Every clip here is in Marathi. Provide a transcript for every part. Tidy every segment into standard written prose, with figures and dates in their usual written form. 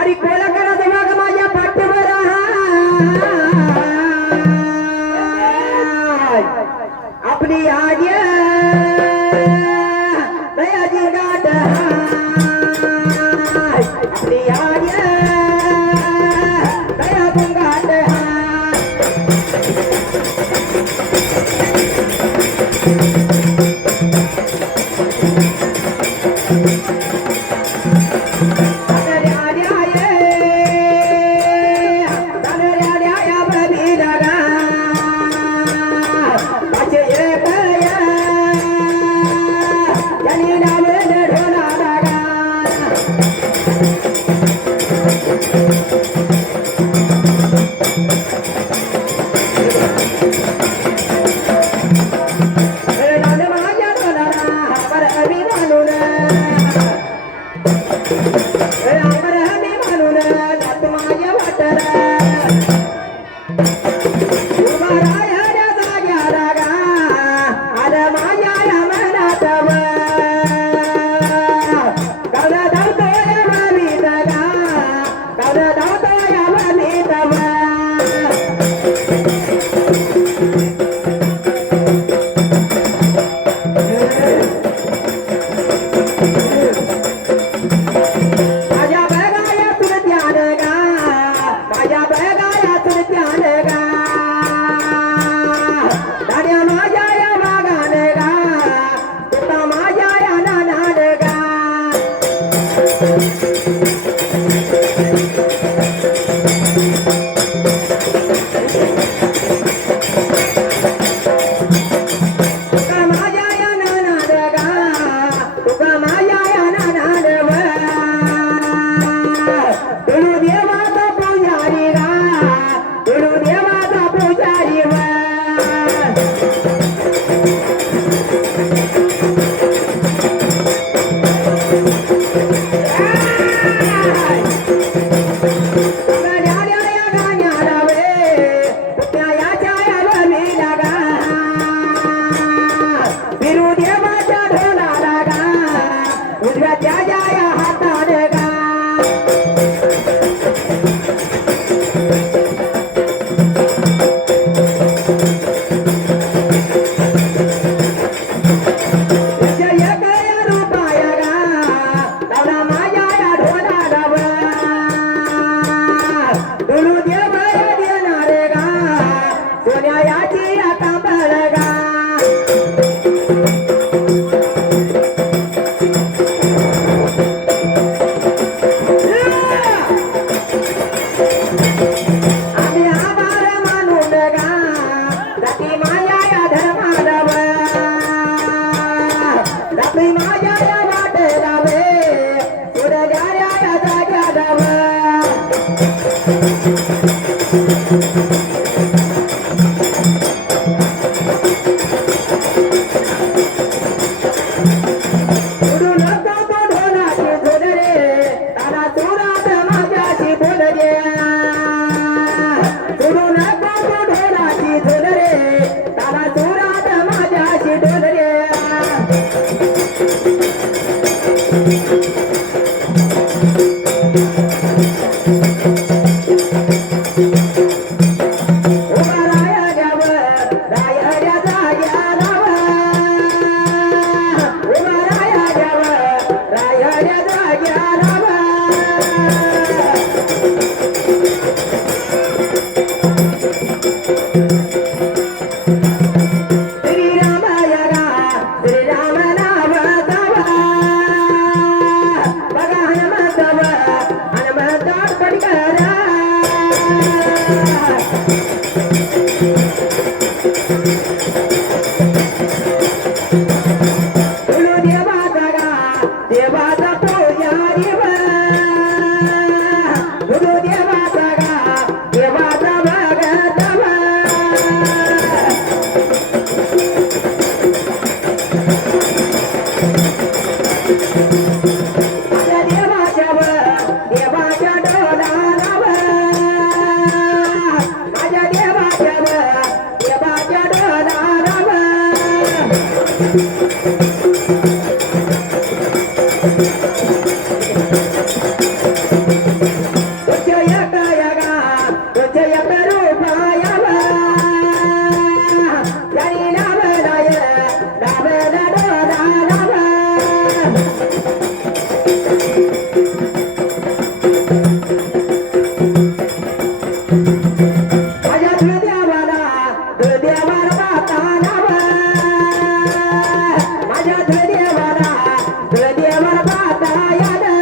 अरे कोला करा बघ माझ्या पाठीवर आपली आज दयाची गाठ आपली आज दया गाठ कुलदेवा जाता याला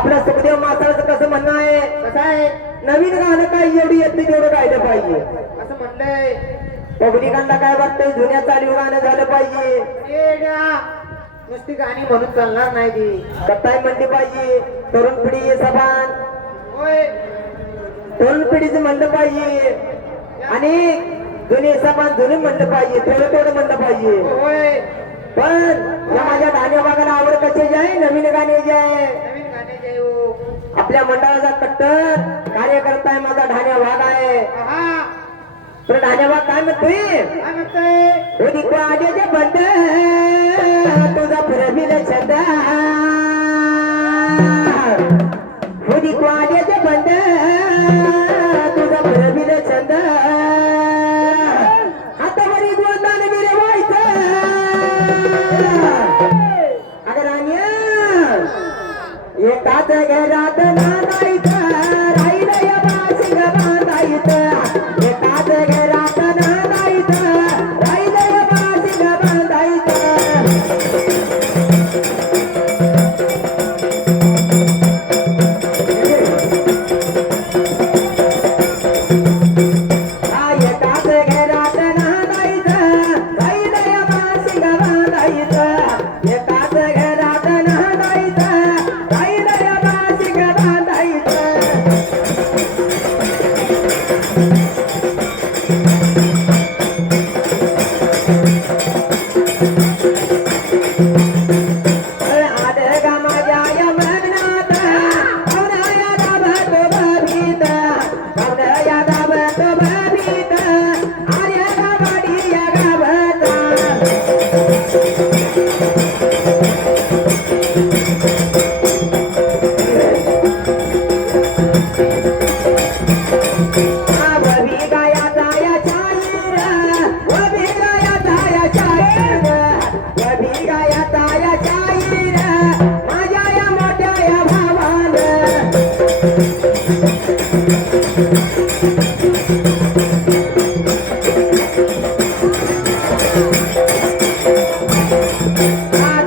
आपल्या सुखदेव मासाचं कसं म्हणणं आहे, कसं आहे, नवीन गाणं काय एवढी येत नाही तेवढं गायलं पाहिजे असं म्हणलंय. पब्लिकांना काय वाटतंय, जुन्या चालीव गाणं झालं पाहिजे. नुसती गाणी म्हणून चालणार नाही ती, कथाही म्हणली पाहिजे. तरुण पिढी सभान होय, तरुण पिढीचं म्हणलं पाहिजे आणि जुने सभान जुने म्हणलं पाहिजे, थोडं थोडं म्हणलं पाहिजे होय. पण या माझ्या धान्य भागाला आवड कसे जाय, नवीन गाणे जाय, नवीन गाणे जाय. आपल्या मंडळाचा कट्टर कार्यकर्ता आहे माझा ढाण्या भाग आहे. तर ढाण्या भाग काय म्हणतोय, होती पाण्याचे बंद तुझा पुरविल छंद, होती पाण्याचे बंद तुझा पुरविल छंद, हातावरी गोंदान मिरवायचं अगं राण्या एकाच घरात नांदायचं, राहिलं या बाशिंग बांधायचं, एकाच घरात नांदायचं, राहिलं या बाशिंग बांधायचं.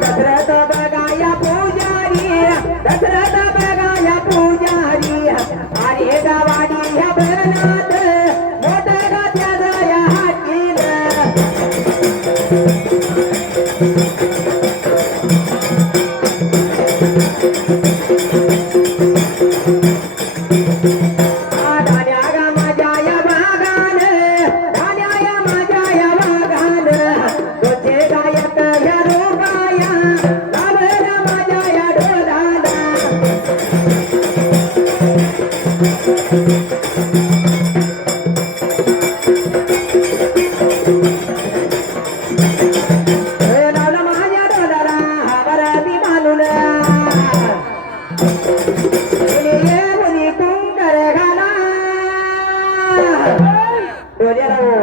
दशरथ बघाया पुजारी, दशरथ बघाया पुजारी, अरे गावाडी ह्या भरणात मोठं गात्या जया हाकील. धान्या गा माझ्या या बागान, धान्या या माझ्या या बागान, तुझे गायक ह्या रोगाया, लाभला माझ्या या डोलाला. लावला माझ्या डोलाला बरं मी मानून. मुली ये मुली कुंकर घाला, डोल्याला हो.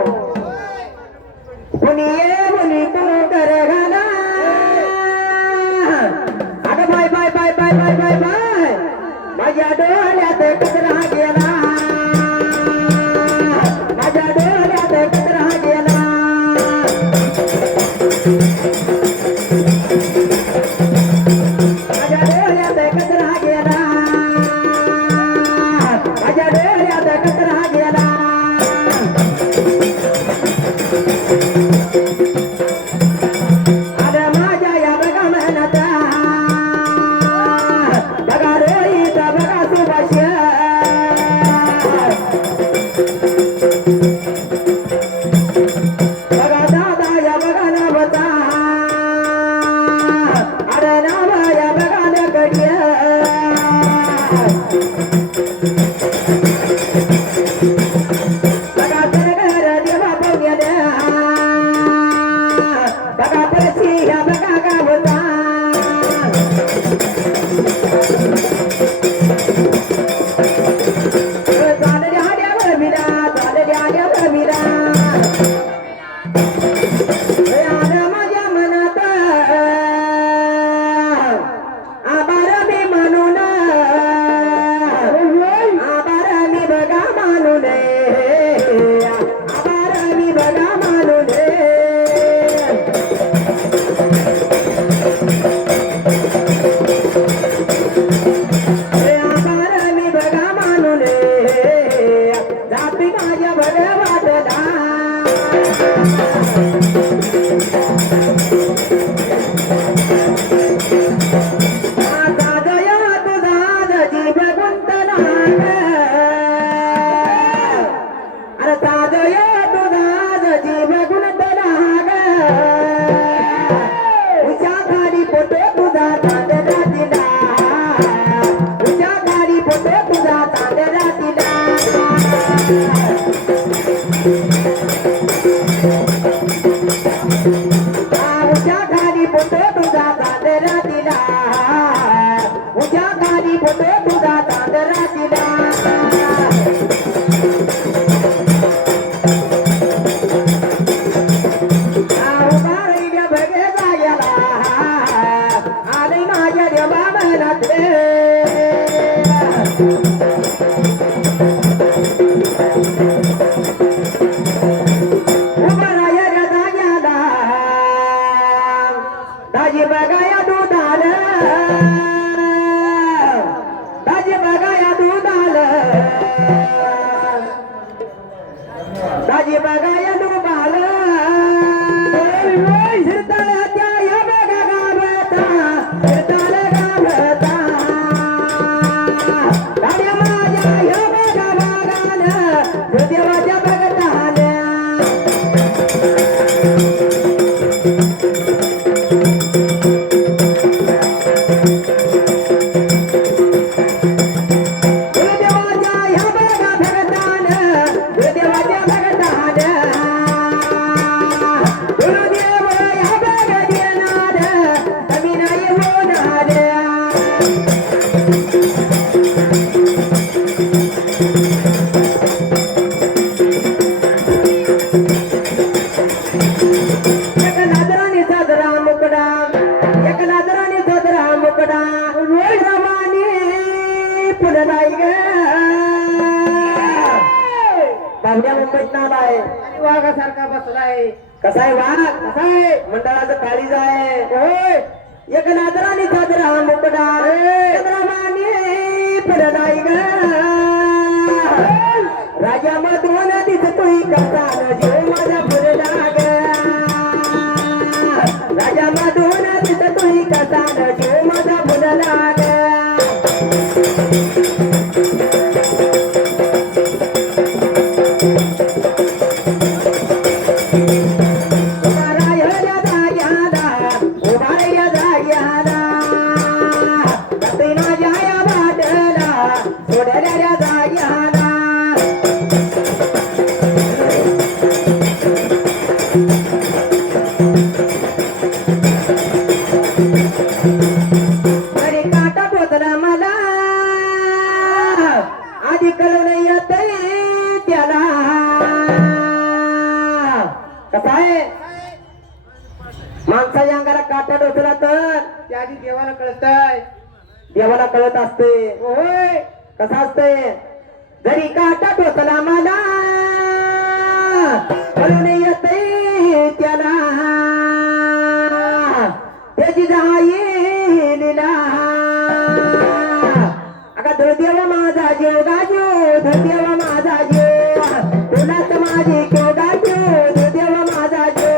मुली ये मुली कुंकर घाला. अगं bye bye bye bye bye bye bye, माझ्या डोळ्यात कचरा गेला, माझ्या डोळ्यात कचरा गेला. माझ्या डोळ्यात कचरा गेला, माझ्या डोळ्यात कचरा गेला. अरे माझ्या या बघा मेहनत, बघा रोहित बघा सुभाष, बघा दादा या बघा नवता, अरे नाव या बघा नगडिया. बघा सरगर देवा पवन्या, बघा परशी या बघा गावता. चालल्या आल्यावर विरा, चालल्या आल्यावर विरा, आलं माझ्या मनात आभार मी म्हणून, आभार मी बघा मानून, आभार मी बघा मानून. आभार मी बघा मानून, जाती माझ्या भगवातला. साजया तुझा जीव गुंतला ग, अरे साजया तुझा जीव गुंतला ग. उच्या खाली फोटो तुझा चांदला दिला, उच्या खाली फोटो तुझा चांदला दिला. उच्या खाली फोटो तुझा चांदला दिला, उच्या खाली फोटो तुझा चांदला दिला. उभा राहिल्या बघे जायला, आले माझ्या देवा मनात. उभा राहिल्या जाग्याला, दाजी बघाया दूधाल, दाजी बघाया दूधाल, दाजी बघाया डुबाल. शिरताळ्याच्या या बघा गावता, शिरताळ गावता, दाड्या माझ्या या बघा बागान, देवाच्या बघताल्या. देवाच्या या बघा भगतान, देवाच्या भगतान, गुरुदेव या बघ देणार, कमी नाही होणार. एक लाजराने साजरा मुकडा, एक लाजराने साजरा मुकडा, रोज रमाने फुललाई ग. पाहुण्या मुंबईत आलाय आणि वाघासारखा बसलाय. कसा आहे वाघ कसा आहे? मंडळाचं काळीज आहे होय. एक नादराने साजरा मुकडा चंद्रमाने पडलाय ग राजा मधून दिसतोय कसा जीव माझा फुलला ग राजा मधून दिसतोय कसा जीव माझा फुलला ग माणसाच्या अंगाला काटा डोसला तर त्या आधी देवाला कळतंय. देवाला कळत असते होय. कसं असते जरी काटा टोचला मला कळून येते त्याला त्याची जाई लीला अगा धुळदेव माझा जीव गाजो धुळदेव माझा जीव तुलाच माझी केव गाजो धुळदेव माझा जीव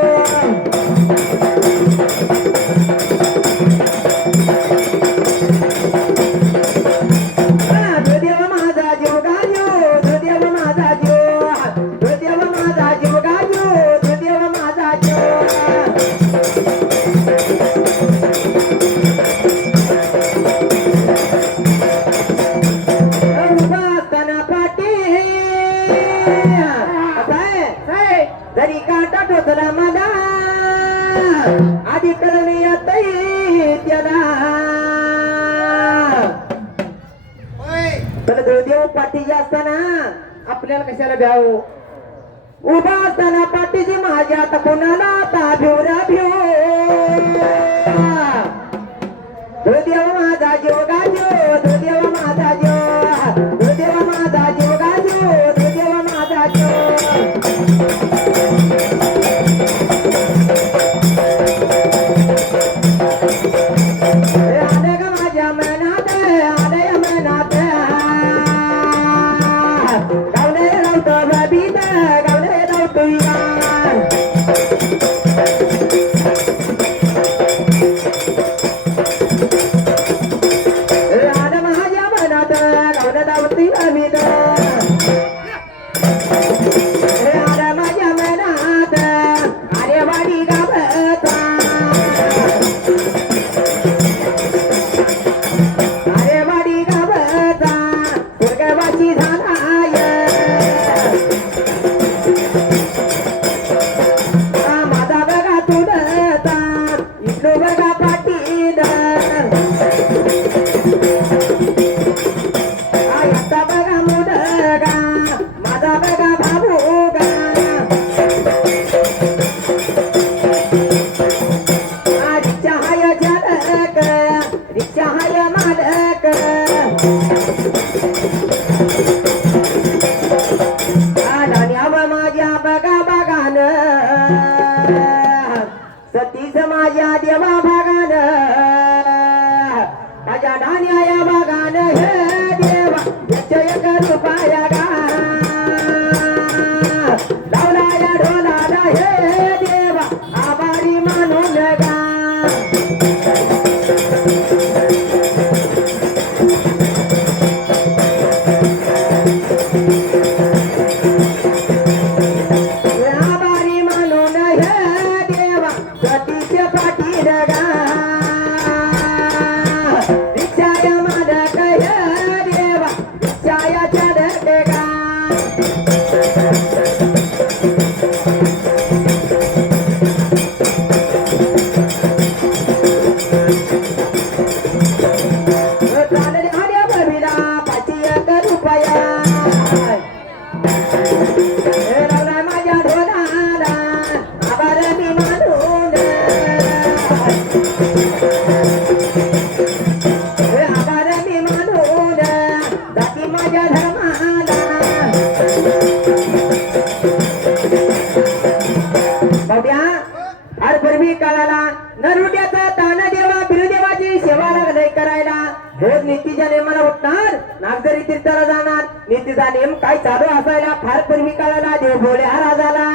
जरी काटा टोचला मला आधी कळून येतय त्याला तर देव पाठीची असताना आपल्याला कशाला भ्याव. उभा असताना पाठीची माझ्या आता कोणाला आता भिवरा भिव देव माझा जीव गाजो देव माझा जीव देव माझा जीव गाजो देव माझा जीव आले ग माझ्या मनात आले मनात गावले रावतो बबीत गावले रावतो आले माझ्या मनात गावले रावती बबीत आले माझ्या मनात अरे वाडी गावता अरे वाडी गावता स्वर्गवासी झालाय माझा बघा तुडता इथलो बघा पाटील आता बघा मुलगा माझा बघा भाऊगा रिक्षा हाय चालक रिक्षा हाय मालक धान्यावर माझ्या बघा बागान सतीच माझ्या देवा भागान माझ्या धान्या या बागान हे देवा निश्चय करू पाया गा लावला या ढोलाला हे देवा आभारी मानून गा आभारी मानून हे देवा सतीच्या पाठीर गा रिक्षा रोज नीतीच्या नेमाला उठणार नागझरी तीर्थाला जाणार नीतीचा नेम काय चालू असायला फार पूर्वी काळाला देव भोळ्या राजाला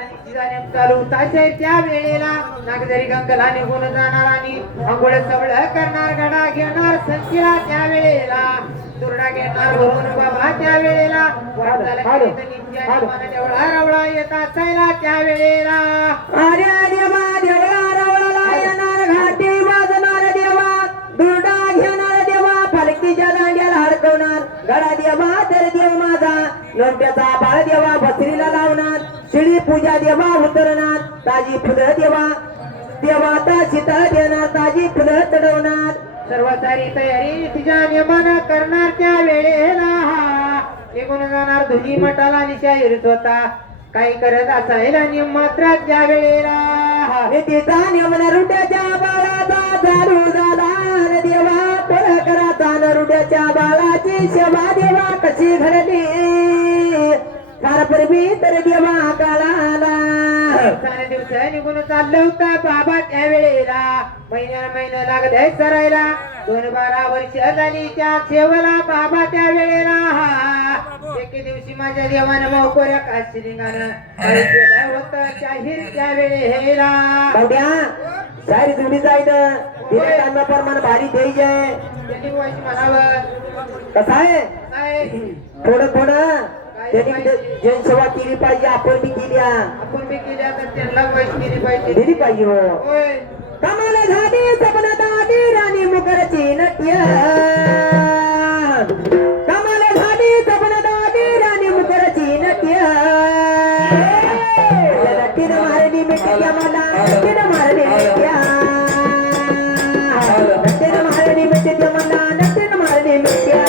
नीतीचा नेम चालू ताशे त्या वेळेला नागझरी गंगेला निघून जाणार आणि अंघोळ सवळ करणार गडा घेणार संचीला त्या वेळेला दुर्डा घेणार भरून बाबा त्या वेळेला देवळा रवळा येत असायला त्या वेळेला अरे देवा देवळा रवळाला येणार घाटी वाजणार देवा दुर्डा घेणार देवा पालखीच्या दांड्याला हडकवणार गडा देवा तर देव माझा लोंब्याचा बाळ देवा बसरीला लावणार शिळी पूजा देवा उतरणार ताजी फुलं देवा देवा ता शीतळ देणार ताजी फुलं चढवणार सर्व सारी तयारी तिच्या नियमानं करणार त्या वेळेला निघून जाणार धुनी मठाला निशाहीर होता काही करत असायला नियमात्र त्या वेळेला तिचा नियम नरुट्याच्या बाळाचा चालू झाला देवा पळ कराचा नरुट्याच्या बाळाची सेवा देवा कशी घडली फार पूर्वी तर देवा काळाला दिवस निघून चाललं होता बाबा त्या वेळेला महिना लागले सरायला 12 वर्ष झाली त्या सेवेला बाबा त्या वेळेला एके दिवशी माझ्या देवानं मौकोऱ्या काशिलिंगानं केलं होतं जाहीर त्या वेळेला बघ्या सारी जुडी जायचं तिने कांदा प्रमाण भारी द्यायचे त्यांनी वाईट म्हणावं कसं आहे काय थोडं त्यांनी जनसेवा केली पाहिजे आपण बी केली आपण बी केल्या तर त्यांना वाईट केली पाहिजे दिली पाहिजे हो होय कमाल झाली सपनात आली राणी मुखर्जी नट्य कमाल झाली सपनात आली राणी मुखर्जी नट्य नट्टीनं मारली मिट्या मला नट्टीनं मारली मिट्या नट्टीनं मारली मिट्या मला नट्टीनं मारली मिट्या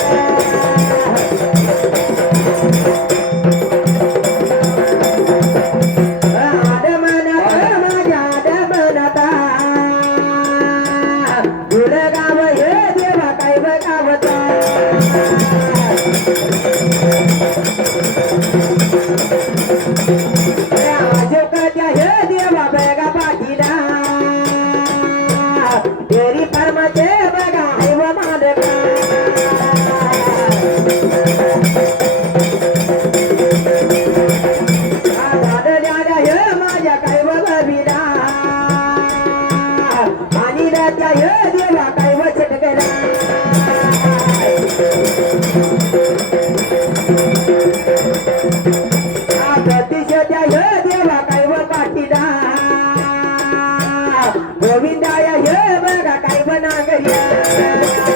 गोविंदाय हे बघा काय बनागरी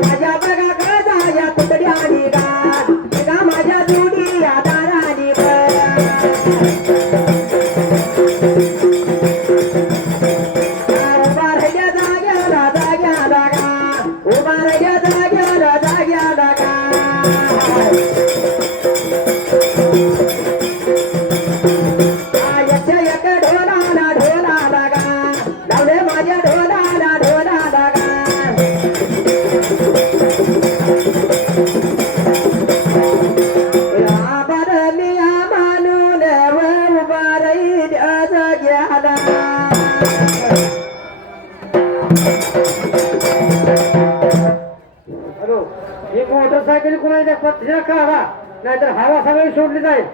माझ्या बघा गजाया तुकड्या आणि गा माझ्या जुडी या दारानी मोटरसायकल कोणाच्या पत्त्या काढा नाहीतर हवा सगळी सोडली जाईल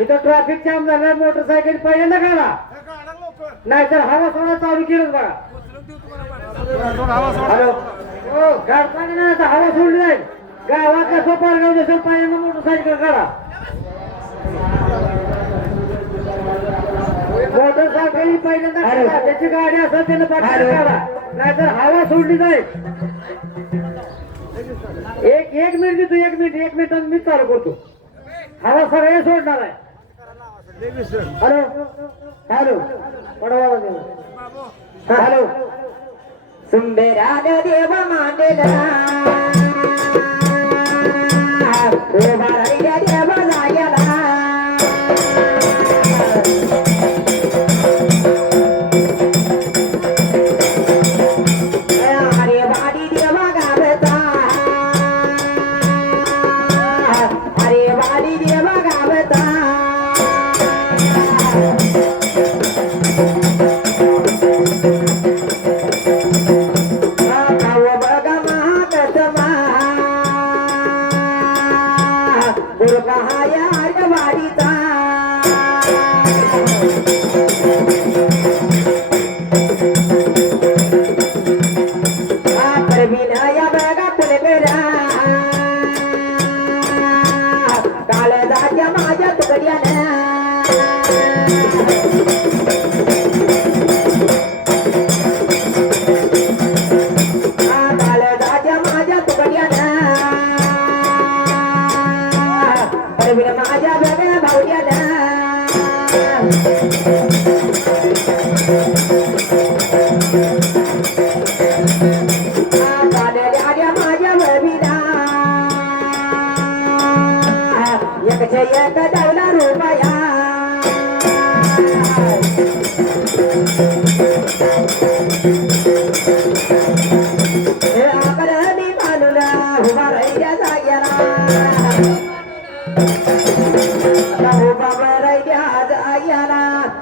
इथं ट्रॅफिक जाम झालं मोटरसायकल पहिल्यांदा काढा नाहीतर हवा सोडा चालू केलं बघा हॅलो हो गाडपाणी नाही आता हवा सोडली जाईल गावातल्या सोपारगाव जसं पहिल्यांदा मोटरसायकल काढा मोटरसायकल पहिल्यांदा काढा ज्याची गाडी असेल त्यानं पत्त्या काढा नाहीतर हवा सोडली जाईल एक मिनिट देतो एक मिनिट मी चालू करतो हवा सगळे सोडणार आहे हॅलो हॅलो हॅलो सुंदरान देव मांडला देव जायला अरे गुरगा हाया वाडीचा परविनाया बघा कुलकरा काळ जाग्या माझ्या तुकड्यानं माझ्या बघा भावड्याला माझ्या बबीला एकशे एक डावला रुपया मी मानूला उभा राहिल्या जाग्याला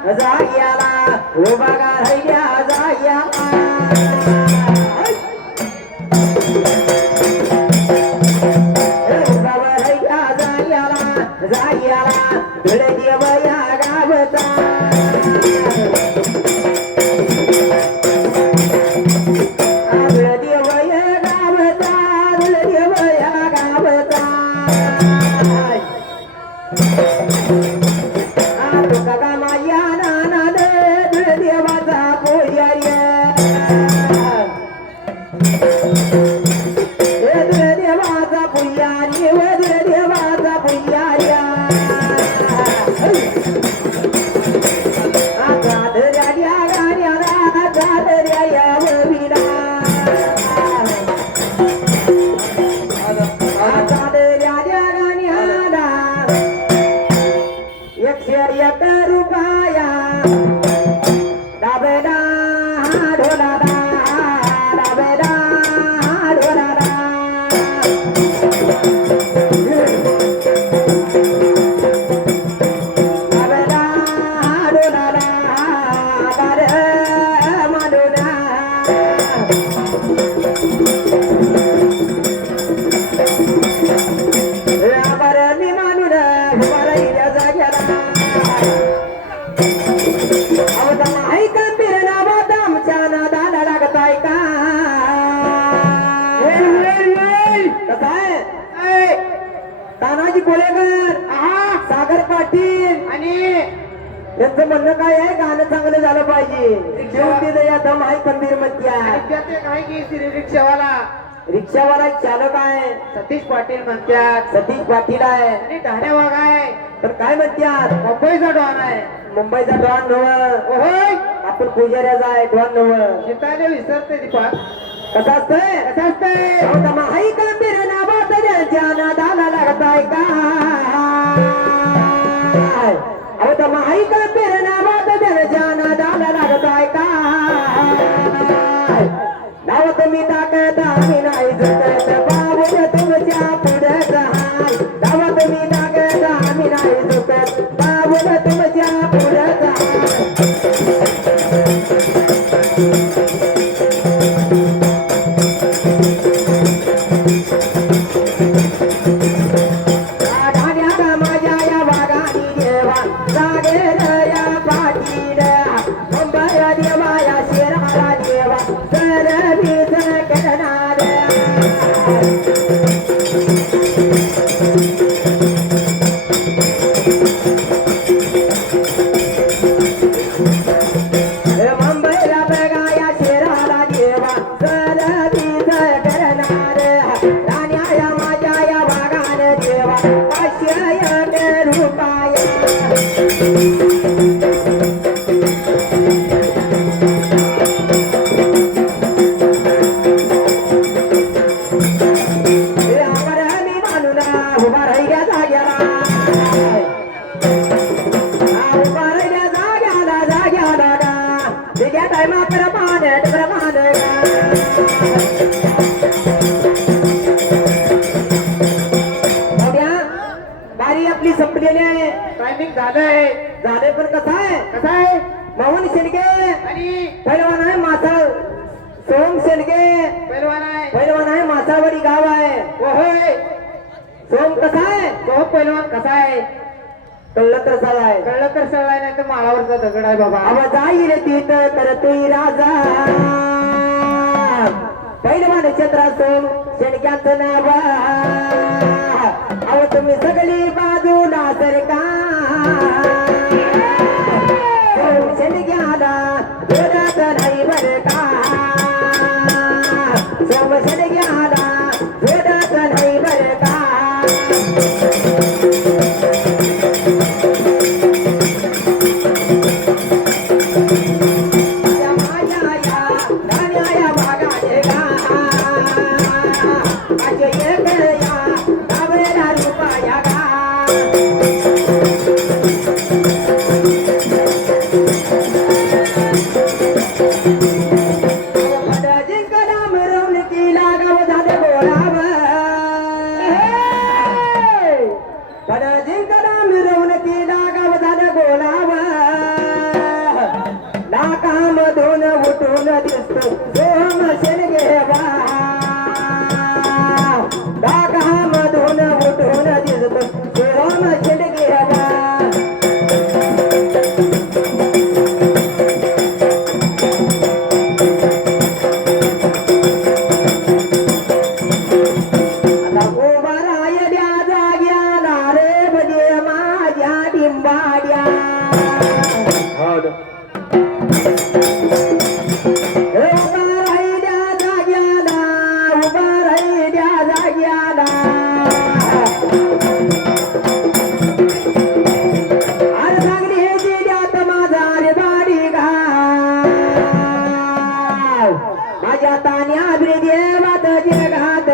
जाग्याला उभा राहिल्या जाग्याला जाग्याला धुळे देवया गावचा धुळे देवया गावचा धुळे देवया गावचा तुका माया नाना धुळे देवाचा पुजारी धुळे देवाचा पुजारी धुळे देवाचा पुजारी तानाजी कोलेकर सागर पाटील आणि यांचं म्हणणं काय आहे गाणं चांगलं झालं पाहिजे शेवटी दया दम आहे खंबीर मध्या त्यात एक आहे की श्री रिक्षावाला रिक्षावाला चालक आहे सतीश पाटील म्हणतात सतीश पाटील आहे आणि ढाण्या वाघ आहे पण काय म्हणतात मुंबईचा डॉन आहे मुंबईचा डॉन नव होय आपण पुजाऱ्याचा आहे डॉन नव शिकायला विसरते दीपक कसं असतंय कसं असतंय माही खंबीर नावात त्यांच्या नादाला लागताय का अहो तर माही खंबीर नावात त्यांच्या नादाला लागताय का नाव तुम्ही टाकत आम्ही नाही झुकत बाबू तुमच्या पुढे जाय नाव तुम्ही टाकत आम्ही नाही झुकत बाबू तुमच्या पुढे माझ्या या वागानी देवा जागेर या पाटील मुंबई देवा या शेराला देवा सर भीत करणार मुंबईला बघा या शेराला देवा सर भीत करणार राण्या या माझ्या या वागान देवा पाचशे रुपये उभा राहिल्या जाग्याला उभा राहिल्या जाग्याला जाग्याला दिल्या टायमा प्रमाण बारी आपली संपलेली आहे टायमिंग झालंय झाले पण कसं आहे माऊन शेलगे आणि पैलवान आहे मासाळ सोम शेलगे पैलवान आहे पैलवान आहे मासाळवाडी गाव आहे होय सोम कसा आहे तो पैलवान कसा आहे कळलं तर चालाय कळलं तर सगळं नाही तर माळावरचा दगड आहे बाबा अव जाईल तिथं करतोय राजा पैलवान क्षेत्रातून शेणक्याचं नाव अव तुम्ही सगळी बाजूला सरका शेणक्याला जोरात नाही बर का शेणक्याला जोरात नाही बर का नाकामधून उठून दिसतो सोम शेणगेवा नाकामधून उठून दिसतो सोम शेणगेवा आता उभा राहिल्या जाग्याला रे बजे माझ्या डिंबाड्या उभा राहिल्या जाग्याला उभा राहिल्या जाग्याला अरे चांगली हे दिल्यात माझा रे बाडी घाव माझ्या तान्या देवात जगात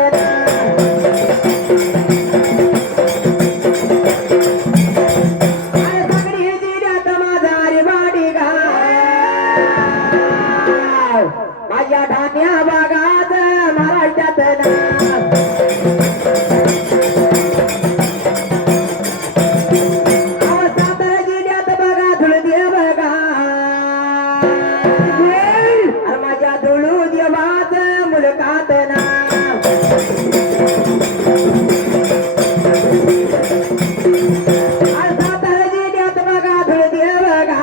माझ्या ठाण्या बागात महाराष्ट्रात सातारा जिल्ह्यात बघा धुळदेव बघा माझ्या धुळू देवात मुलकात ना सातारा जिल्ह्यात बघा धुळदेव बघा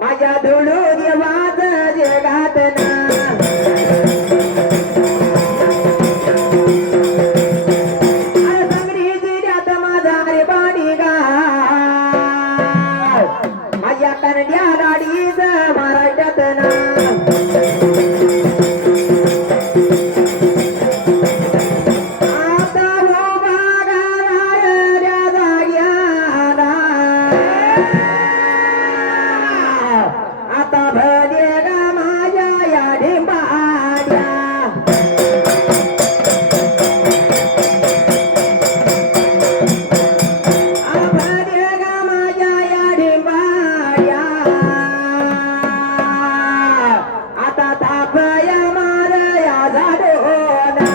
माझ्या धुळू देवात जगात ना सांगली जिल्ह्यात माझा रे बाडी गाव माझ्या करड्या लाडीच महाराष्ट्रात ना आता उभा राहिल्या जाग्याला आता भले गा माझ्या या डिंबाड्या भले गा माझ्या या डिंबाड्या आता तापया मार या झाडोना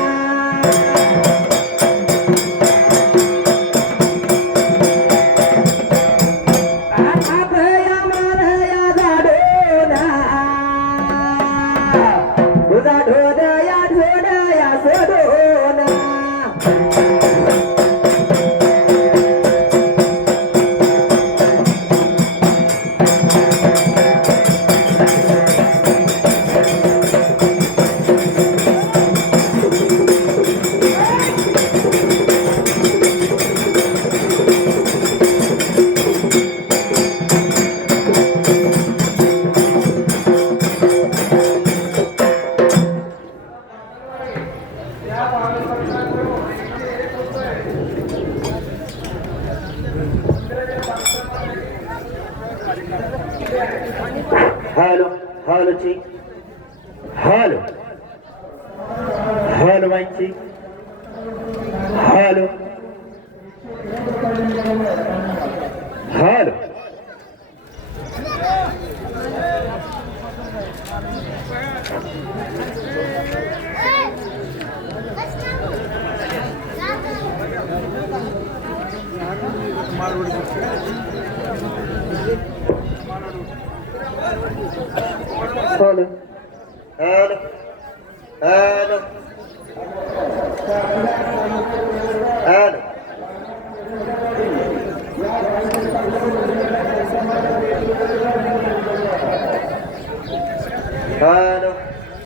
तापया मार या झाडोना तुझा ढोदया ढोदया सोडोना Halo, halo chick. Halo. Halo my chick. Halo. Halo. Halo. Halo. Halo. Hello